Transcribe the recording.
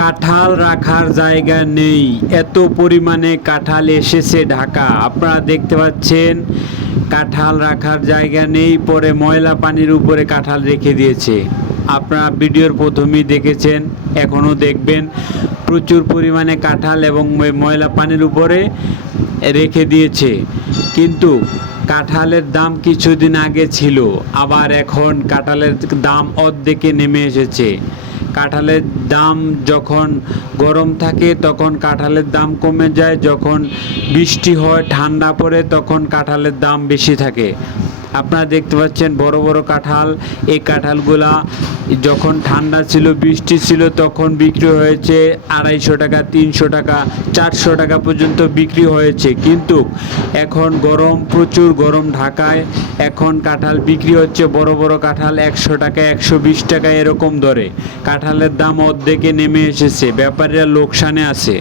কাঁঠাল রাখার জায়গা নেই। এত পরিমাণে কাঁঠাল এসেছে ঢাকা। আপনারা দেখতে পাচ্ছেন, কাঁঠাল রাখার জায়গা নেই, পরে ময়লা পানির উপরে কাঁঠাল রেখে দিয়েছে। আপনারা ভিডিওর প্রথমেই দেখেছেন, এখনও দেখবেন, প্রচুর পরিমাণে কাঁঠাল এবং ময়লা পানির উপরে রেখে দিয়েছে। কিন্তু কাঁঠালের দাম কিছুদিন আগে ছিল, আবার এখন কাঁঠালের দাম অর্ধেকে নেমে এসেছে। কাঁঠালের দাম যখন গরম থাকে, তখন কাঁঠালের দাম কমে যায়। যখন বৃষ্টি হয়, ঠান্ডা পড়ে, তখন কাঁঠালের দাম বেশি থাকে। আপনারা দেখতে পাচ্ছেন বড় বড় কাঁঠাল। এই কাঁঠালগুলা যখন ঠান্ডা ছিল, বৃষ্টি ছিল, তখন বিক্রি হয়েছে আড়াইশো টাকা, তিনশো টাকা, চারশো টাকা পর্যন্ত বিক্রি হয়েছে। কিন্তু এখন গরম, প্রচুর গরম ঢাকায়। এখন কাঁঠাল বিক্রি হচ্ছে বড় বড় কাঁঠাল একশো টাকা, একশো বিশ টাকা এরকম দরে। কাঁঠালের দাম অর্ধেকে নেমে এসেছে, ব্যাপারীরা লোকসানে আছে।